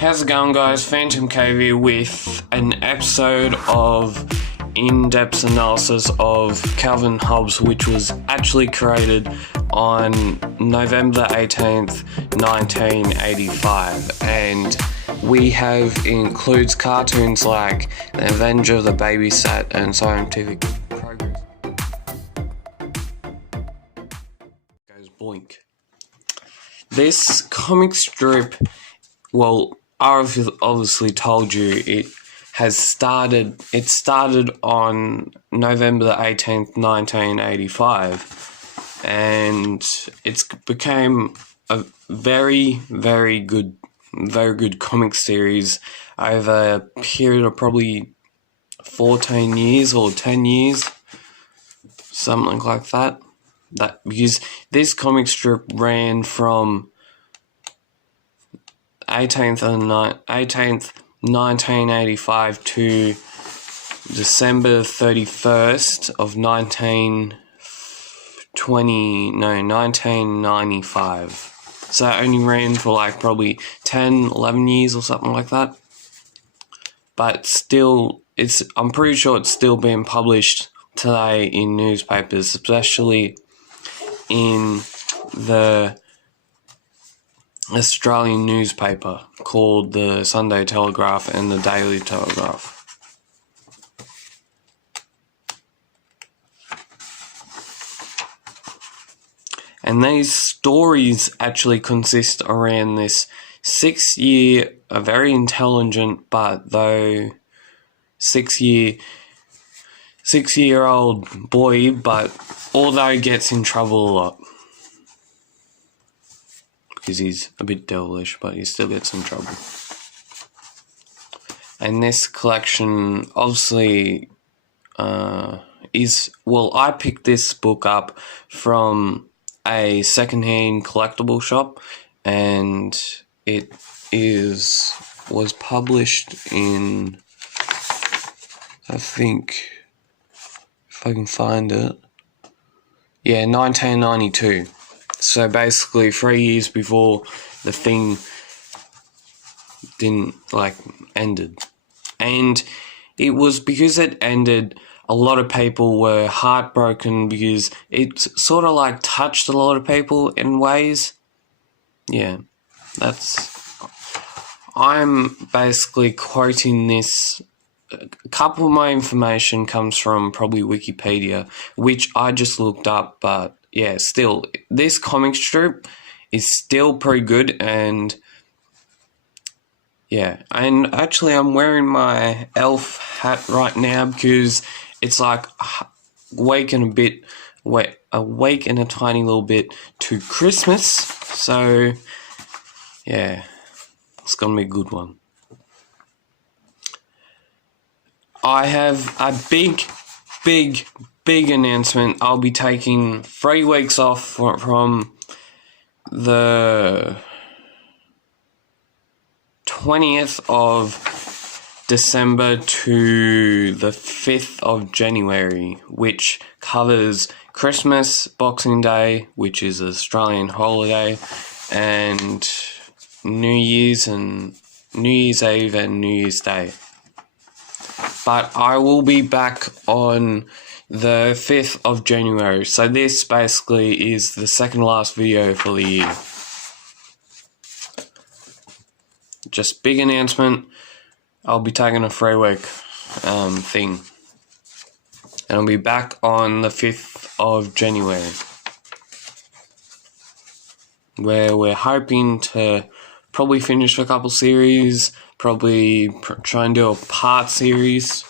How's it going, guys? PhantomCave here with an episode of in-depth analysis of Calvin and Hobbes, which was actually created on November 18th, 1985. And we have includes cartoons like The Avenger of the Babysat and Scientific Progress. Goes blink. This comic strip, well, I've obviously told you it started on November the 18th, 1985, and it's became a very, very good comic series over a period of probably 14 years or 10 years, something like that. Because this comic strip ran from 18th, 1985 to December 31st of 1995. So it only ran for like probably 10, 11 years or something like that. But still, I'm pretty sure it's still being published today in newspapers, especially in the Australian newspaper called the Sunday Telegraph and the Daily Telegraph. And these stories actually consist around this 6-year, a very intelligent but though 6-year-old boy, but although gets in trouble a lot. Because he's a bit devilish, but he still gets in trouble. And this collection obviously I picked this book up from a secondhand collectible shop, and it was published in, I think, if I can find it, 1992. So basically 3 years before the thing ended. And it was because it ended, a lot of people were heartbroken because it sort of like touched a lot of people in ways. Yeah, I'm basically quoting this. A couple of my information comes from probably Wikipedia, which I just looked up, but yeah, still, this comic strip is still pretty good, and yeah, and actually I'm wearing my elf hat right now because it's like awaken a tiny little bit to Christmas, so yeah, it's gonna be a good one. I have a big announcement. I'll be taking 3 weeks off from the 20th of December to the 5th of January, which covers Christmas, Boxing Day, which is an Australian holiday, and New Year's Eve and New Year's Day. But I will be back on the 5th of January. So this basically is the second last video for the year. Just big announcement. I'll be taking a 3-week thing. And I'll be back on the 5th of January, where we're hoping to probably finish a couple series, probably try and do a part series,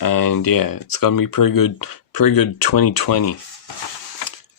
and yeah, it's gonna be pretty good 2020.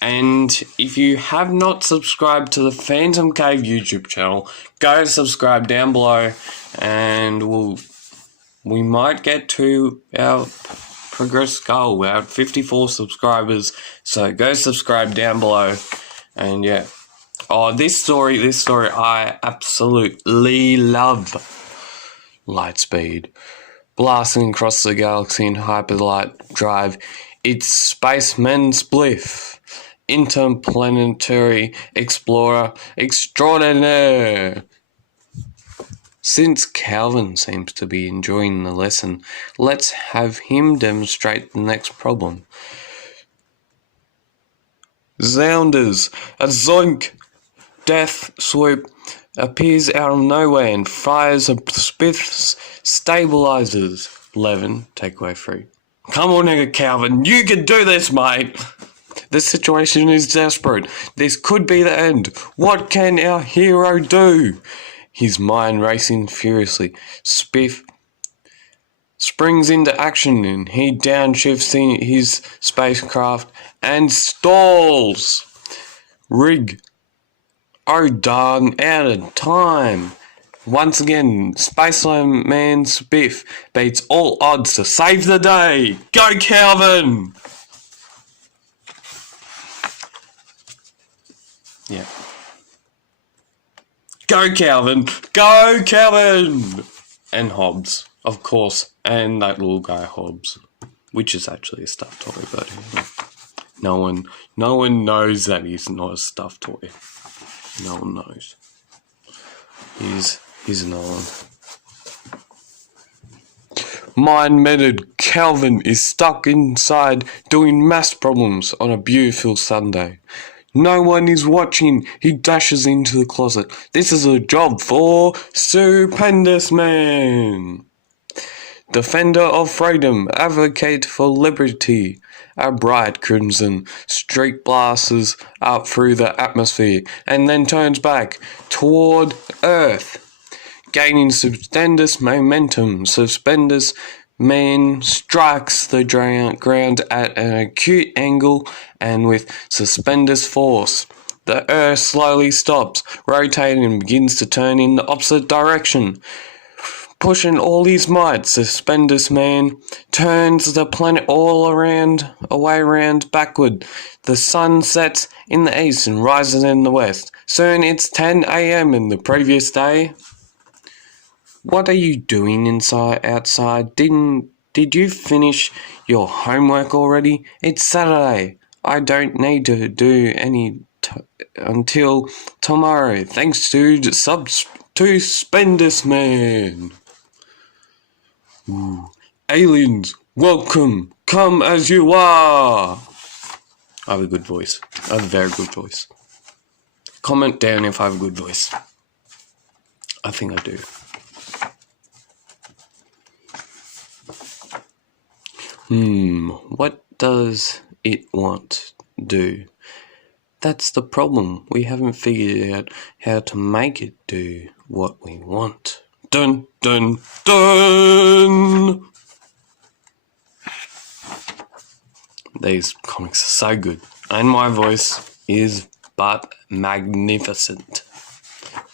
And if you have not subscribed to the PhantomCave YouTube channel, go subscribe down below, and we might get to our progress goal. We're at 54 subscribers, so go subscribe down below, and yeah. Oh, this story I absolutely love. Lightspeed. Blasting across the galaxy in hyperlight drive. It's Spaceman Spliff. Interplanetary explorer extraordinaire. Since Calvin seems to be enjoying the lesson, let's have him demonstrate the next problem. Zounders, a zoink! Death Swoop appears out of nowhere and fires a Spiff's stabilizers. Levin, takeaway 3. Come on, nigga Calvin, you can do this, mate! The situation is desperate. This could be the end. What can our hero do? His mind racing furiously. Spiff springs into action and he downshifts his spacecraft and stalls. Rig. Oh darn, out of time. Once again, Spaceman Spiff beats all odds to save the day. Go Calvin! Yeah. Go Calvin! Go Calvin! And Hobbes, of course, and that little guy Hobbes, which is actually a stuffed toy, but no one knows that he's not a stuffed toy. No one knows. He's another one. Mind-meted Calvin is stuck inside doing math problems on a beautiful Sunday. No one is watching. He dashes into the closet. This is a job for Stupendous Man. Defender of freedom, advocate for liberty. A bright crimson streak blasts up through the atmosphere and then turns back toward Earth. Gaining stupendous momentum, Suspendous Man strikes the ground at an acute angle and with stupendous force. The Earth slowly stops, rotating and begins to turn in the opposite direction. Pushing all his might, Suspendous Man turns the planet all away round backward. The sun sets in the east and rises in the west. Soon it's 10 a.m. in the previous day. What are you doing outside? Did you finish your homework already? It's Saturday. I don't need to do any until tomorrow, thanks to Suspendous Man. Ooh. Aliens, welcome. Come as you are. I have a good voice. I have a very good voice. Comment down if I have a good voice. I think I do. What does it want to do? That's the problem. We haven't figured out how to make it do what we want. Dun, dun, dun! These comics are so good. And my voice is but magnificent.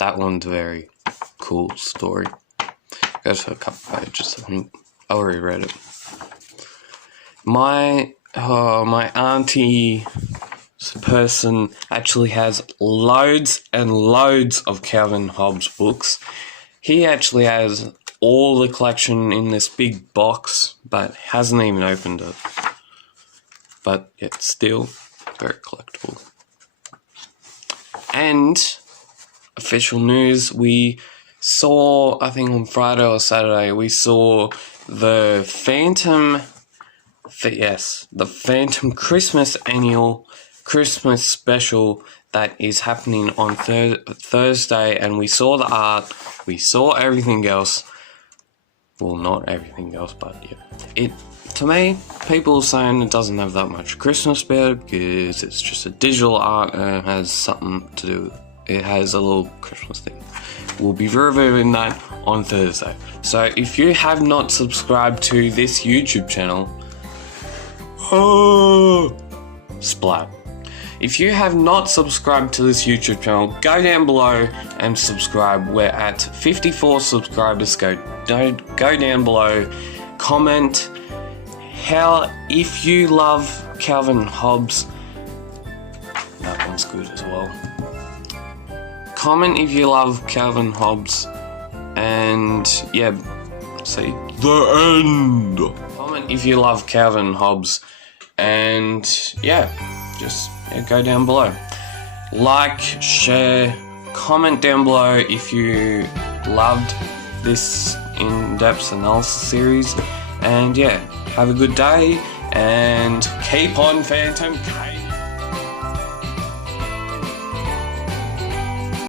That one's a very cool story. Goes for a couple pages, I think. I already read it. My auntie person actually has loads and loads of Calvin and Hobbes books. He actually has all the collection in this big box, but hasn't even opened it. But it's still very collectible. And official news, we saw, I think on Friday or Saturday, we saw the Phantom Christmas annual Christmas special that is happening on Thursday, and we saw the art, we saw everything else. Well, not everything else, but yeah. To me, people are saying it doesn't have that much Christmas about it because it's just a digital art and it has something to do. It has a little Christmas thing. We'll be reviewing that on Thursday. So if you have not subscribed to this YouTube channel, splat. If you have not subscribed to this YouTube channel, go down below and subscribe. We're at 54 subscribers. Go down below, comment if you love Calvin and Hobbes. That one's good as well. Comment if you love Calvin and Hobbes, and yeah, see the end. Comment if you love Calvin and Hobbes, and yeah, just go down below. Like, share, comment down below if you loved this in-depth analysis series. And yeah, have a good day and keep on PhantomCave.